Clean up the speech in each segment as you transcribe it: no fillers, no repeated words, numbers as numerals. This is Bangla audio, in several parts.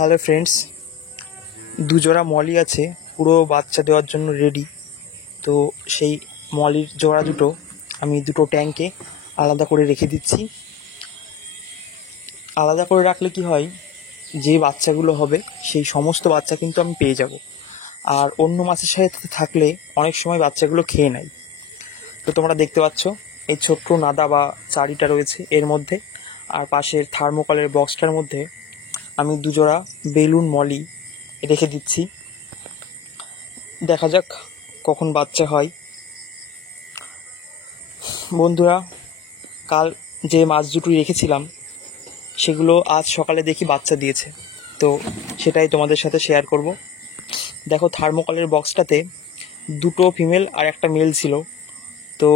হ্যালো ফ্রেন্ডস, দুজোড়া মলি আছে পুরো বাচ্চা দেওয়ার জন্য রেডি। তো সেই মলির জোড়া দুটো আমি দুটো ট্যাঙ্কে আলাদা করে রেখে দিচ্ছি। আলাদা করে রাখলে কি হয়, যে বাচ্চাগুলো হবে সেই সমস্ত বাচ্চা কিন্তু আমি পেয়ে যাব। আর অন্য মাছের সাথে থাকলে অনেক সময় বাচ্চাগুলো খেয়ে নেয়। তো তোমরা দেখতে পাচ্ছ এই ছোট্ট নাদা বা চারিটা রয়েছে এর মধ্যে, আর পাশের থার্মোকলের বক্সটার মধ্যে আমি দুজোড়া বেলুন মলি রেখে দিচ্ছি। দেখা যাক কখন বাচ্চা হয়। বন্ধুরা, কাল যে মাছ দুটো রেখেছিলাম সেগুলো আজ সকালে দেখি বাচ্চা দিয়েছে, তো সেটাই তোমাদের সাথে শেয়ার করব। দেখো, থার্মোকলের বক্সটাতে দুটো ফিমেল আর একটা মেল ছিল। তো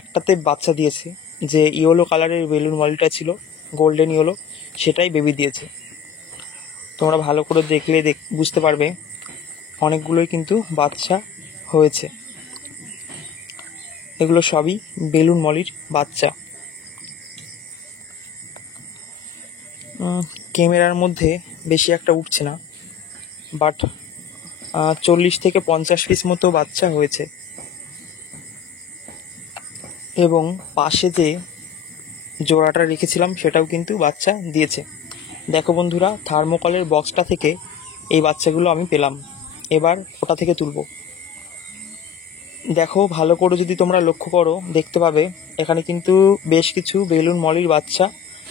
একটাতে বাচ্চা দিয়েছে, যে ইয়েলো কালারের বেলুন মলিটা ছিল, গোল্ডেন ইয়েলো, সেটাই বেবি দিয়েছে। তোমরা ভালো করে দেখলে বুঝতে পারবে অনেকগুলোই কিন্তু বাচ্চা হয়েছে। এগুলো সবই বেলুন মলির বাচ্চা। ক্যামেরার মধ্যে বেশি একটা উঠছে না, বাট 40 থেকে 50 পিস মতো বাচ্চা হয়েছে। এবং পাশে যে জোড়াটা রেখেছিলাম সেটাও কিন্তু বাচ্চা দিয়েছে। দেখো বন্ধুরা, থার্মোকলের বক্সটা থেকে এই বাচ্চাগুলো আমি পেলাম, এবার ওটা থেকে তুলব। দেখো, ভালো করে যদি তোমরা লক্ষ্য করো দেখতে পাবে এখানে কিন্তু বেশ কিছু বেলুন মলির বাচ্চা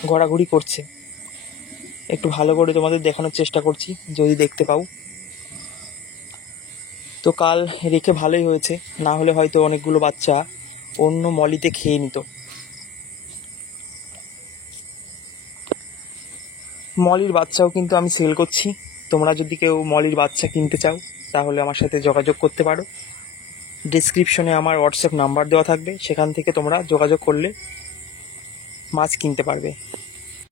ঘোরাঘুরি করছে। একটু ভালো করে তোমাদের দেখানোর চেষ্টা করছি, যদি দেখতে পাও। তো কাল রেখে ভালোই হয়েছে, না হলে হয়তো অনেকগুলো বাচ্চা অন্য মলিতে খেয়ে নিত। মলির বাচ্চাও কিন্তু আমি সেল করছি। তোমরা যদি কেউ মলির বাচ্চা কিনতে চাও তাহলে আমার সাথে যোগাযোগ করতে পারো। ডেসক্রিপশনে আমার হোয়াটসঅ্যাপ নাম্বার দেওয়া থাকবে, সেখান থেকে তোমরা যোগাযোগ করলে মাছ কিনতে পারবে।